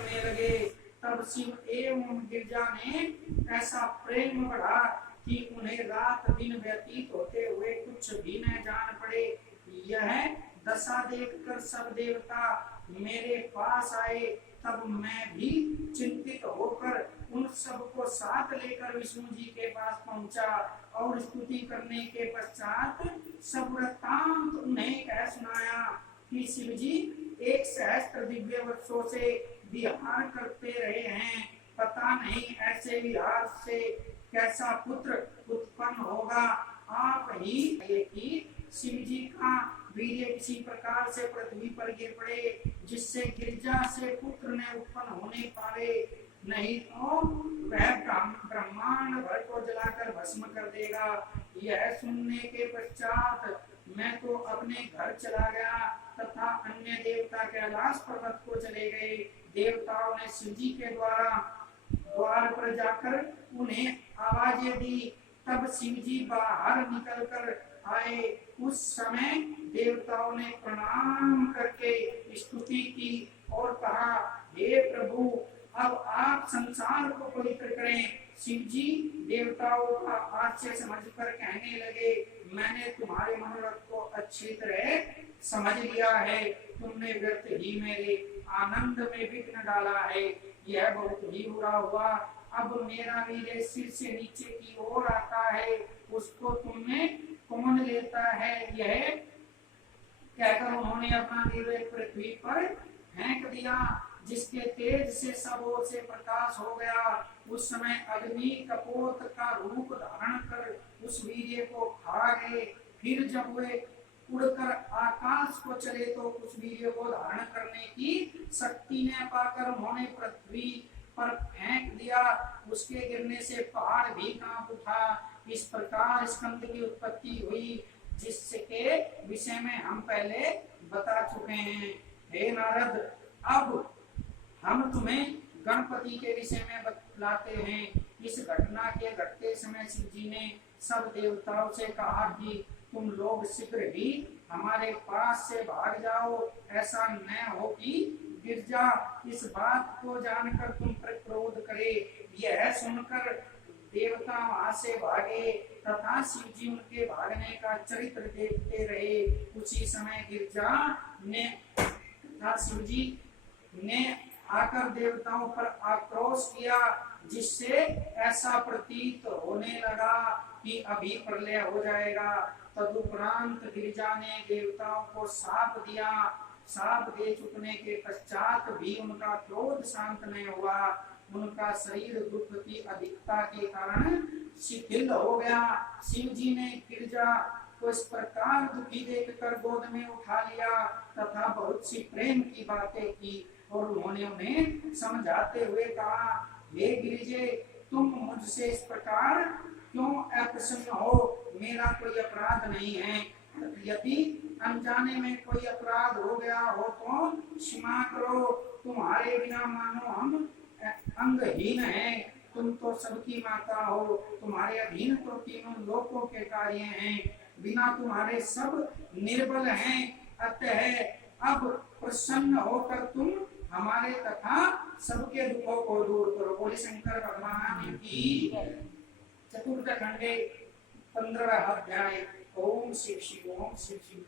करने लगे। तब शिव एवं गिरजा ने ऐसा प्रेम बढ़ा कि उन्हें रात दिन व्यतीत होते हुए कुछ भी न जान पड़े। यह दशा देखकर सब देवता मेरे पास आए। तब मैं भी चिंतित होकर उन सबको साथ लेकर विष्णु जी के पास पहुंचा और स्तुति करने के पश्चात सब वृत्तांत उन्हें कह सुनाया कि शिव जी 1 सहस्त्र दिव्य वर्षों से विहार करते रहे हैं। पता नहीं ऐसे विहार से कैसा पुत्र उत्पन्न होगा। आप ही कि शिव जी का वीर्य किसी प्रकार से पृथ्वी पर गिर पड़े जिससे गिरजा से पुत्र ने उत्पन्न होने पावे, नहीं तो वह ब्रह्मांड भर को जलाकर भस्म कर देगा। यह सुनने के पश्चात मैं तो अपने घर चला गया तथा अन्य देवता कैलाश पर्वत को चले गए। देवताओं ने शिव जी के द्वार पर जाकर उन्हें आवाजें दी। तब शिव जी बाहर निकल कर आए। उस समय देवताओं ने प्रणाम करके स्तुति की और कहा, हे प्रभु, अब आप संसार को पवित्र करें। शिव जी देवताओं का आश्चर्य समझकर कहने लगे, मैंने तुम्हारे मनोरथ को अच्छी तरह समझ लिया है। तुमने व्यर्थ ही मेरे आनंद में विघ्न डाला है। यह बहुत ही बुरा हुआ। अब मेरा वीर्य सिर से नीचे की ओर आता है, उसको तुमने कौन लेता है? यह कहकर उन्होंने अपना वीर्य पृथ्वी पर फेंक दिया, जिसके तेज से सब ओर से प्रकाश हो गया। उस समय अग्नि कपोत का रूप धारण कर उस वीर्य को खा गए। फिर जब वे उड़कर आकाश को चले तो उस वीर्य को धारण करने की शक्ति ने पाकर उन्होंने पृथ्वी पर फेंक दिया। उसके गिरने से पहाड़ भी कांप उठा। इस प्रकार स्कंद की उत्पत्ति हुई, जिसके विषय में हम पहले बता चुके हैं। हे नारद, अब हम तुम्हें गणपति के विषय में बतलाते हैं। इस घटना के घटते समय शिव जी ने सब देवताओं से कहा कि तुम लोग शीघ्र ही हमारे पास से भाग जाओ। ऐसा न हो कि गिरजा इस बात को जानकर तुम पर क्रोध करे। यह सुनकर देवता वहां से भागे तथा शिव जी उनके भागने का चरित्र देखते रहे। उसी समय गिरजा ने तथा शिव जी ने आकर देवताओं पर आक्रोश किया, जिससे ऐसा प्रतीत होने लगा कि अभी प्रलय हो जाएगा। तदुपरांत गिरजा ने देवताओं को शाप दिया। शाप दे चुकने के पश्चात भी उनका क्रोध शांत नहीं हुआ। उनका शरीर दुख की अधिकता के कारण शिथिल हो गया। शिव जी ने गिरजा को इस प्रकार दुखी देखकर गोद में उठा लिया तथा बहुत सी प्रेम की बातें की और उन्होंने उन्हें समझाते हुए कहा, हे गिरिजे, तुम मुझसे इस प्रकार क्यों अप्रसन्न हो? मेरा कोई अपराध नहीं है। यदि अनजाने में कोई अपराध हो गया हो तो क्षमा करो। तुम्हारे बिना मानो हम अंगहीन हैं। तुम तो सबकी माता हो। तुम्हारे अधीन तो तीनों लोकों के कार्य हैं। बिना तुम्हारे सब निर्बल हैं। अतः अब प्रसन्न होकर तुम हमारे तथा सबके दुखों को दूर करो। बोले शंकर भगवान की। चतुर्थ खंडे 15वां अध्याय। ओम शिव शिव, ओम शिव शिव।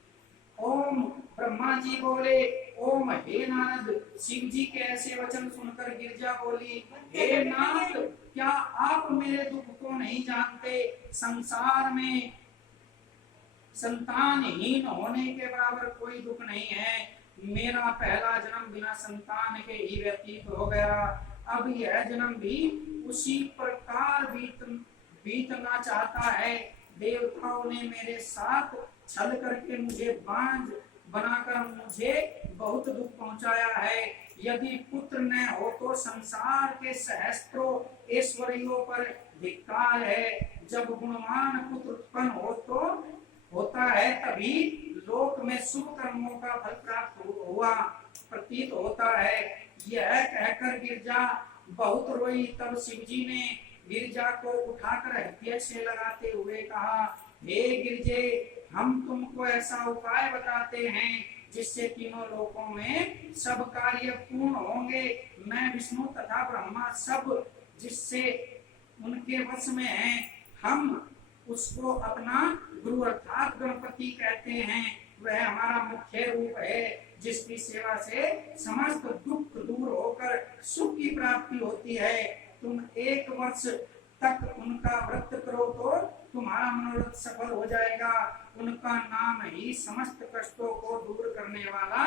ओम ब्रह्मा जी बोले, ओम हे नारद। शिव जी के ऐसे वचन सुनकर गिरजा बोली, हे नाथ, क्या आप मेरे दुख को नहीं जानते? संसार में संतानहीन होने के बराबर कोई दुख नहीं है। मेरा पहला जन्म बिना संतान के ही व्यतीत हो गया। अब यह जन्म भी उसी प्रकार बीतना चाहता है। देवताओं ने मेरे साथ छल करके मुझे बांझ बनाकर मुझे बहुत दुख पहुंचाया है। यदि पुत्र न हो तो संसार के सहस्त्रों ऐश्वर्यों पर धिक्कार है। जब गुणवान पुत्र उत्पन्न हो तो होता है, तभी लोक में शुभ कर्मों का फल प्राप्त हुआ प्रतीत होता है। यह कहकर गिरजा बहुत रोई। तब शिव जी ने गिरजा को उठाकर हृदय से लगाते हुए कहा, हे गिरजे, हम तुमको ऐसा उपाय बताते हैं जिससे तीनों लोकों में सब कार्य पूर्ण होंगे। मैं विष्णु तथा ब्रह्मा सब जिससे उनके वश में है, हम उसको अपना गुरु अर्थात गणपति कहते हैं। वह हमारा मुख्य रूप है जिसकी सेवा से समस्त दुख दूर होकर सुख की प्राप्ति होती है। तुम 1 वर्ष तक उनका व्रत करो तो तुम्हारा मनोरथ सफल हो जाएगा। उनका नाम ही समस्त कष्टों को दूर करने वाला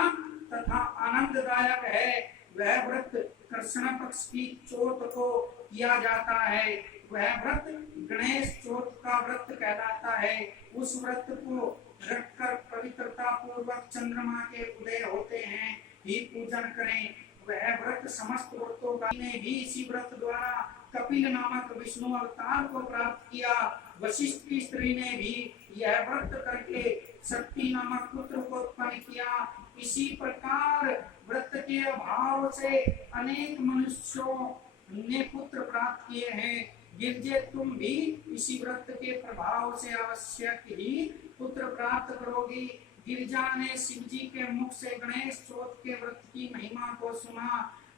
तथा आनंददायक है। वह व्रत कृष्ण पक्ष की चौथ को किया जाता है। वह व्रत गणेश चौथ का व्रत कहलाता है। उस व्रत को रखकर पवित्रता पूर्वक चंद्रमा के उदय होते हैं ही पूजन करें। वह व्रत समस्त व्रतों का ने भी इसी व्रत द्वारा कपिल नामक विष्णु अवतार को प्राप्त किया। वशिष्ठ की स्त्री ने भी यह व्रत करके शक्ति नामक पुत्र को उत्पन्न किया। इसी प्रकार व्रत के अभाव से अनेक मनुष्यों ने पुत्र प्राप्त किए हैं। गिरजे तुम भी इसी व्रत के प्रभाव से आवश्यक ही पुत्र प्राप्त करोगी। गिरजा ने शिव जी के मुख से गणेश चौथ के व्रत की महिमा को सुना।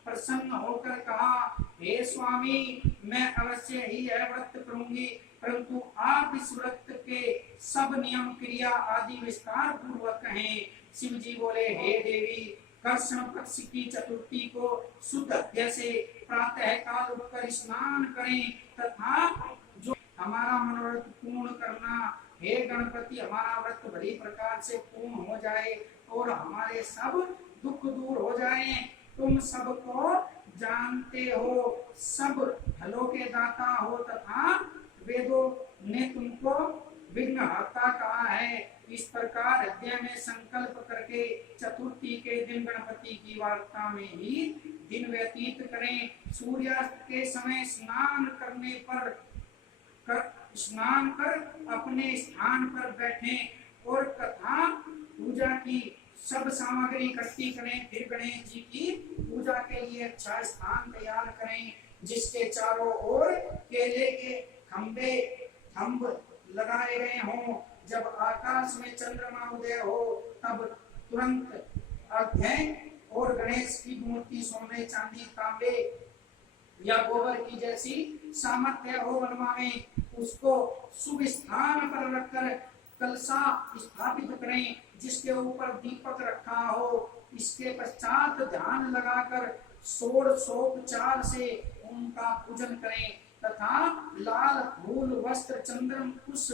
प्रसन्न होकर कहा, हे स्वामी, मैं अवश्य ही यह व्रत करूंगी, परंतु आप इस व्रत के सब नियम क्रिया आदि विस्तार पूर्वक कहें। शिव जी बोले, हे देवी, कृष्ण पक्ष की चतुर्थी को शुद्ध अध्याय से प्रातः काल उठकर स्नान करें तथा जो हमारा मनोरथ पूर्ण करना। हे गणपति, हमारा व्रत बड़ी प्रकार से पूर्ण हो जाए और हमारे सब दुख दूर हो जाए। तुम सबको जानते हो, सब फलों के दाता हो तथा वेदों ने तुमको विघ्नहर्ता कहा है। इस प्रकार अध्याय में संकल्प करके चतुर्थी के दिन गणपति की वार्ता में ही दिन व्यतीत करें। सूर्यास्त के समय स्नान कर अपने स्थान पर बैठें और कथा पूजा की सब सामग्री इकट्ठी करें। फिर गणेश जी की पूजा के लिए अच्छा स्थान तैयार करें जिसके चारों ओर केले के खंभ लगाए गए हों। जब आकाश में चंद्रमा उदय हो तब तुरंत अर्घ्य और गणेश की मूर्ति सोने चांदी तांबे या गोबर की जैसी सामर्थ्य हो बनवाएं। उसको शुभ स्थान पर रखकर कलशा स्थापित करें जिसके ऊपर दीपक रखा हो। इसके पश्चात ध्यान लगाकर षोडशोपचार से उनका पूजन करें तथा लाल फूल, वस्त्र, चंद्रम, कुश,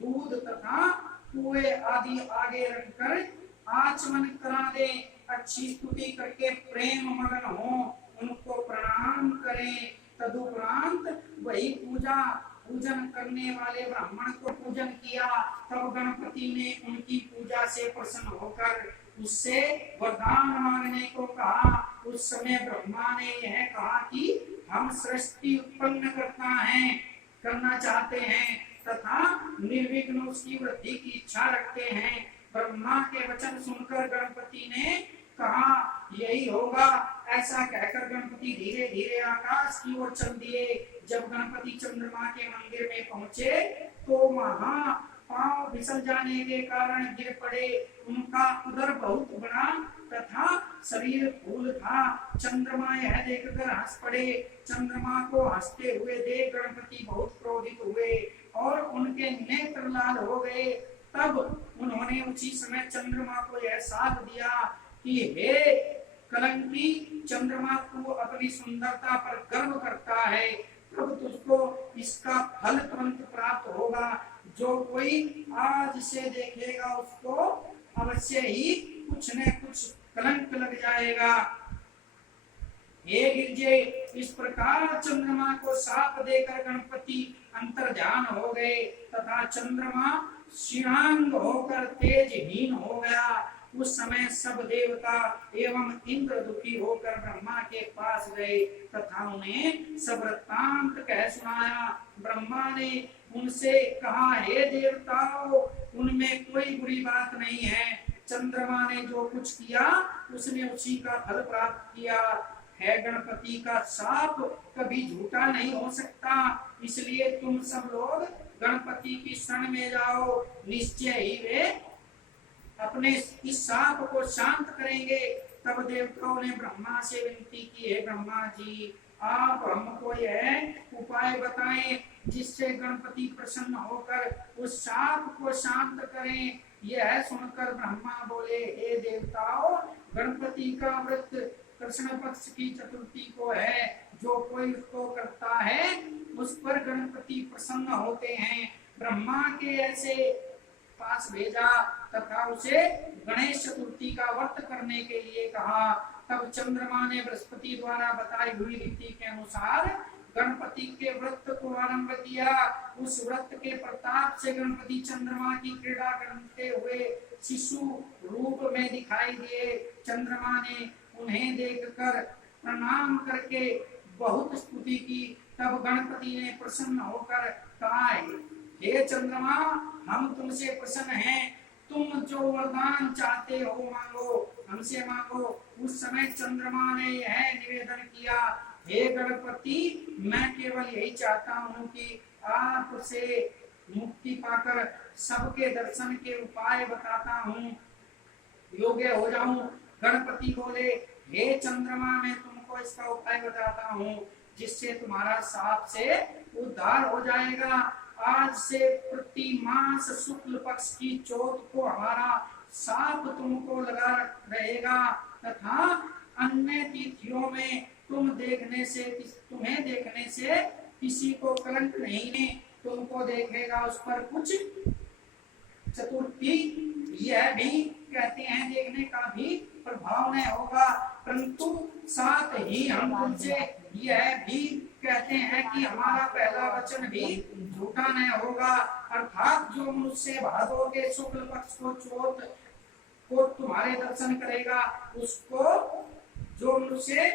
दूध तथा कुएं आदि आगे रखकर आचमन करा दे। अच्छी स्तुति करके प्रेम मगन हो उनको प्रणाम करें। तदुपरांत वही पूजन करने वाले ब्राह्मण को पूजन किया। तब गणपति ने उनकी पूजा से प्रसन्न होकर उससे वरदान मांगने को कहा। उस समय ब्रह्मा ने यह कहा कि हम सृष्टि उत्पन्न करना चाहते हैं तथा निर्विघ्न उसकी वृद्धि की इच्छा रखते हैं। ब्रह्मा के वचन सुनकर गणपति ने कहा, यही होगा। ऐसा कहकर गणपति धीरे धीरे आकाश की ओर चल दिए। जब गणपति चंद्रमा के मंदिर में पहुंचे तो वहां पांव फिसल जाने के कारण गिर पड़े। उनका उदर बहुत बड़ा तथा शरीर फूल था। चंद्रमा यह देखकर हंस पड़े। चंद्रमा को हंसते हुए देख गणपति बहुत क्रोधित हुए और उनके नेत्र लाल हो गए। तब उन्होंने उसी समय चंद्रमा को यह साथ दिया कि हे कलंकी, चंद्रमा तू अपनी सुंदरता पर गर्व करता है, तब तुझको इसका फल तुरंत प्राप्त होगा। जो कोई आज से देखेगा उसको अवश्य ही कुछ न कुछ कलंक लग जाएगा। हे गिरजे, इस प्रकार चंद्रमा को शाप देकर गणपति अंतर्ध्यान हो गए तथा चंद्रमा क्षीणांग होकर तेजहीन हो गया। उस समय सब देवता एवं इंद्र दुखी होकर ब्रह्मा के पास गए तथा उन्हें सब वृत्तांत कह सुनाया। ब्रह्मा ने उनसे कहा, हे देवताओं, उनमें कोई बुरी बात नहीं है। चंद्रमा ने जो कुछ किया उसने उसी का फल प्राप्त किया है। गणपति का शाप कभी झूठा नहीं हो सकता, इसलिए तुम सब लोग गणपति की शरण में जाओ। निश्चय ही वे अपने इस शाप को शांत करेंगे। तब देवताओं ने ब्रह्मा से विनती की, है ब्रह्मा जी आप हमको यह उपाय बताएं जिससे गणपति प्रसन्न होकर उस शाप को शांत करें। यह सुनकर ब्रह्मा बोले, हे देवताओं, गणपति का व्रत कृष्ण पक्ष की चतुर्थी को है। जो कोई उसको करता है उस पर गणपति प्रसन्न होते हैं। ब्रह्मा के ऐसे पास भेजा तथा उसे गणेश चतुर्थी का व्रत करने के लिए कहा। तब चंद्रमा ने बृहस्पति द्वारा बताई हुई रीति के अनुसार गणपति के व्रत को आरंभ किया। उस व्रत के प्रताप से गणपति चंद्रमा की क्रीड़ा करते हुए शिशु रूप में दिखाई दिए। चंद्रमा ने उन्हें देखकर प्रणाम करके बहुत स्तुति की। तब गणपति ने प्रसन्न होकर कहा, हे चंद्रमा, हम तुमसे प्रसन्न हैं, तुम जो वरदान चाहते हो मांगो, हमसे मांगो। उस समय चंद्रमा ने यह निवेदन किया, हे गणपति, मैं केवल यही चाहता हूँ कि आपसे मुक्ति पाकर सबके दर्शन के उपाय बताता हूँ, योग्य हो जाऊं। गणपति बोले, हे चंद्रमा, मैं तुमको इसका उपाय बताता हूँ जिससे तुम्हारा शाप से उद्धार हो जाएगा। आज से प्रति मास शुक्ल पक्ष की चौथ को हमारा शाप तुमको लगा रहेगा तथा अन्य तिथियों में तुम्हें देखने से किसी को कलंक नहीं है। तुमको देखेगा उस पर कुछ चतुर्थी यह भी कहते हैं देखने का भी प्रभाव नहीं होगा, परंतु साथ ही हम तुमसे यह भी कहते हैं कि हमारा पहला वचन भी झूठा नहीं होगा। अर्थात जो मनुष्य भादों के शुक्ल पक्ष को चौथ को तुम्हारे दर्शन करेगा, उसको जो मनुष्य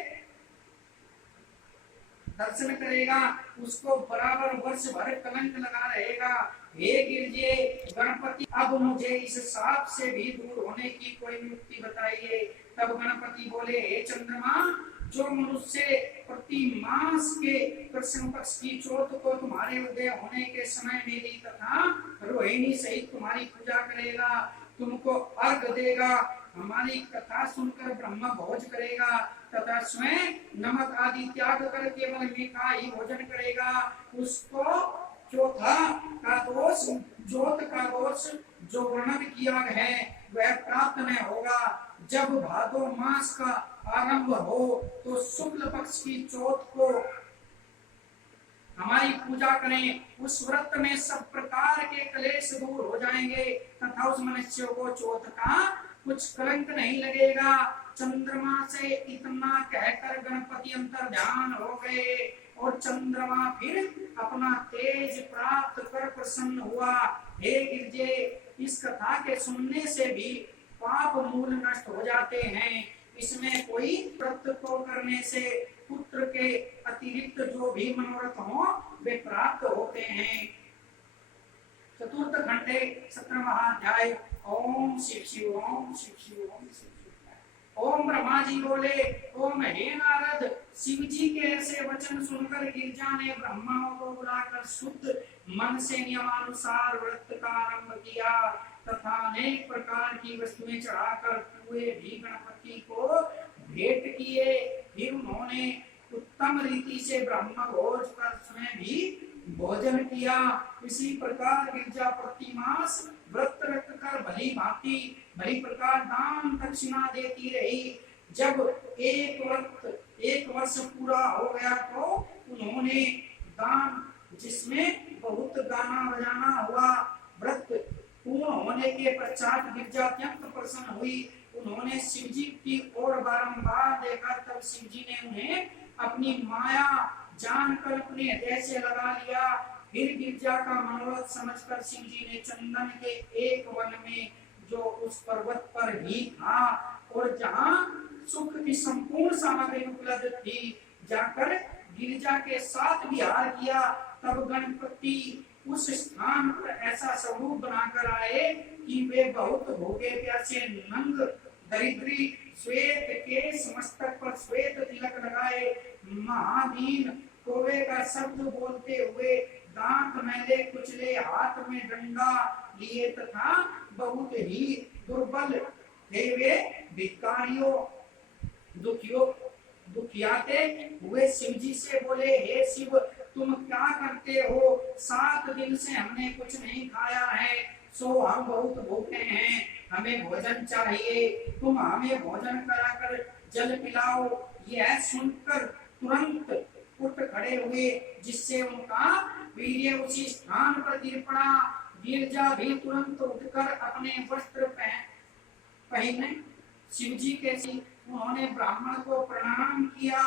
दर्शन करेगा उसको बराबर वर्ष भर कलंक लगा रहेगा। हे गिरजे गणपति, अब मुझे इस शाप से भी दूर होने की कोई मुक्ति बताइए। तब गणपति बोले, हे चंद्रमा, जो मनुष्य प्रति मास के कृष्ण पक्ष की चौथ को तुम्हारे उदय होने के समय मेरी तथा रोहिणी सहित तुम्हारी पूजा करेगा, तुमको अर्घ देगा, हमारी कथा सुनकर ब्रह्म भोज करेगा तथा स्वयं नमक आदि त्याग कर केवल मीठा ही भोजन करेगा, उसको जोत का दोष जो वर्णन किया है वह प्राप्त नहीं होगा। जब भादो मास का आरंभ हो तो शुक्ल पक्ष की चौथ को हमारी पूजा करें। उस व्रत में सब प्रकार के क्लेश दूर हो जाएंगे तथा उस मनुष्य को चौथ का कुछ कलंक नहीं लगेगा। चंद्रमा से इतना कहकर गणपति अंतर ध्यान हो गए और चंद्रमा फिर अपना तेज प्राप्त कर प्रसन्न हुआ। हे गिरजे, इस कथा के सुनने से भी पाप मूल नष्ट हो जाते हैं। इसमें कोई व्रत को करने से पुत्र के अतिरिक्त जो भी मनोरथ हो वे प्राप्त होते हैं। चतुर्थ खंडे 17वां अध्याय। ओम शिव शिव, ओम शिव शिव, ओम शिव शिव। ओम ब्रह्मा जी बोले, ओम हे नारद, शिव जी के ऐसे वचन सुनकर गिरजा ने ब्रह्मा को बुलाकर शुद्ध मन से नियमानुसार व्रत का आरंभ किया तथा अनेक प्रकार की वस्तुएं चढ़ाकर पूरे भी गणपति को भेंट किए। फिर उन्होंने उत्तम रीति से ब्रह्म भोज कर स्वयं भी भोजन किया। इसी प्रकार गिरजा प्रतिमास व्रत रखकर भली प्रकार दान दक्षिणा देती रही। जब एक वर्ष पूरा हो गया तो उन्होंने दान, जिसमें बहुत गाना बजाना हुआ, व्रत पूर्ण होने के पश्चात गिरजा अत्यंत प्रसन्न हुई। उन्होंने शिवजी की ओर बारंबार देखा, तब शिवजी ने उन्हें अपनी माया जानकर अपने हृदय से लगा लिया। फिर गिरजा का मनोरथ समझकर शिवजी ने चंदन के एक वन में जो उस पर्वत पर ही था और जहाँ सुख की संपूर्ण सामग्री उपलब्ध थी, जाकर गिरजा के साथ विहार किया। तब गणपति उस स्थान पर ऐसा स्वरूप बनाकर आए कि वे बहुत भोगे प्यासे नंग दरिद्री श्वेत केश, मस्तक पर श्वेत तिलक लगाए, महादीन कोवे का शब्द बोलते हुए, दांत मैले कुचले, हाथ में डंडा लिए तथा बहुत ही दुर्बल थे वे भिखारियों दुखियों दुखियाते हुए शिव जी से बोले, हे शिव तुम क्या करते हो? 7 दिन से हमने कुछ नहीं खाया है, सो हम बहुत भूखे हैं, हमें भोजन चाहिए, तुम हमें भोजन कराकर जल पिलाओ। यह सुनकर तुरंत उठ खड़े हुए, जिससे उनका वीर्य उसी स्थान पर गिर पड़ा। गिरजा भी तुरंत उठकर अपने वस्त्र पहने शिव जी के उन्होंने ब्राह्मण को प्रणाम किया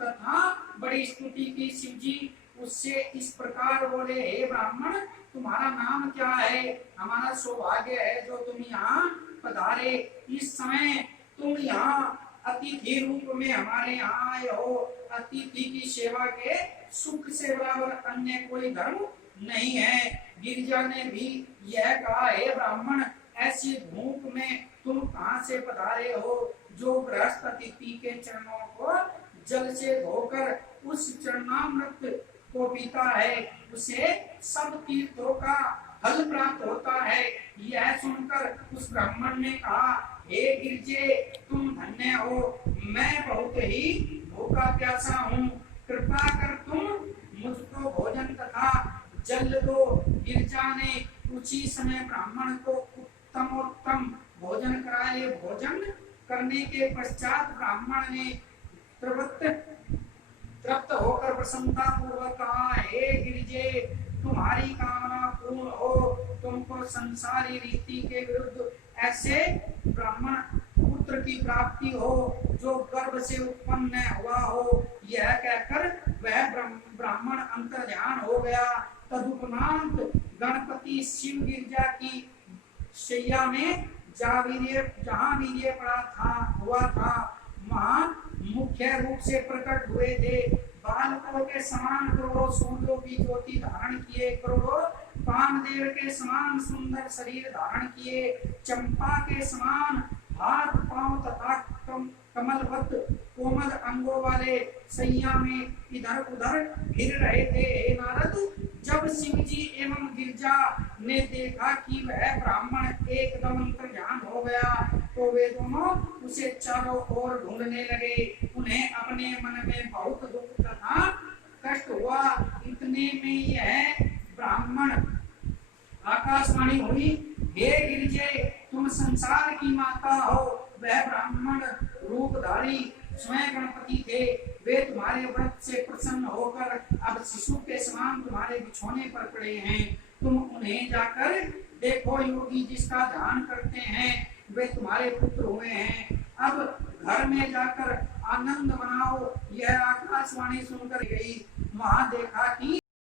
तथा बड़ी स्तुति की। शिव जी उससे इस प्रकार बोले, हे ब्राह्मण तुम्हारा नाम क्या है? हमारा सौभाग्य है जो तुम यहाँ पधारे। इस समय तुम यहाँ अतिथि रूप में हमारे यहाँ आए हो। अतिथि की सेवा के सुख से बराबर अन्य कोई धर्म नहीं है। गिरिजा ने भी यह कहा, हे ब्राह्मण ऐसी धूप में तुम कहाँ से पधारे हो? जो गृहस्थ अतिथि के चरणों को जल से धोकर उस चरणामृत को पीता है, उसे सब तीर्थों का फल प्राप्त होता है। यह सुनकर उस ब्राह्मण ने कहा, हे गिरजे तुम धन्य हो, मैं बहुत ही भूखा प्यासा हूँ, कृपा कर तुम मुझको भोजन तथा जल दो। गिरजा ने उसी समय ब्राह्मण को उत्तमोत्तम भोजन कराए। भोजन करने के पश्चात ब्राह्मण ने तृप्त होकर प्रसन्नता पूर्वक कहा, हे गिरिजे तुम्हारी कामना पूर्ण हो, तुमको संसारी रीति के विरुद्ध ऐसे ब्राह्मण पुत्र की प्राप्ति हो जो गर्भ से उत्पन्न हुआ हो। यह कहकर वह ब्राह्मण अंतर्ध्यान हो गया। तदुपरांत गणपति शिव गिरजा की शैया में जहाँ वीर्य पड़ा हुआ था, वहाँ मुख्य रूप से प्रकट हुए थे। बालकों के समान करोड़ों सूर्यों की ज्योति धारण किए, करोड़ों कामदेव के समान सुंदर शरीर धारण किए, चंपा के समान हाथ पांव तथा कमलवत कोमल अंगों वाले सैया में इधर उधर फिर रहे थे। हे नारद, जब शिव जी एवं गिरजा ने देखा कि वह ब्राह्मण एकदम अंतर्ध्यान हो गया, तो वे दोनों उसे चारों ओर ढूंढने लगे। उन्हें अपने मन में बहुत दुख तथा कष्ट हुआ। इतने में यह ब्राह्मण आकाशवाणी हुई, हे गिरिजे तुम संसार की माता हो। वह ब्राह्मण रूपधारी स्वयं गणपति थे। वे तुम्हारे व्रत से प्रसन्न होकर अब शिशु के समान तुम्हारे बिछोने पर पड़े हैं। तुम उन्हें जाकर देखो, योगी जिसका ध्यान करते हैं वे तुम्हारे पुत्र हुए हैं। अब घर में जाकर आनंद मनाओ। यह आकाशवाणी सुनकर गई, वहां देखा कि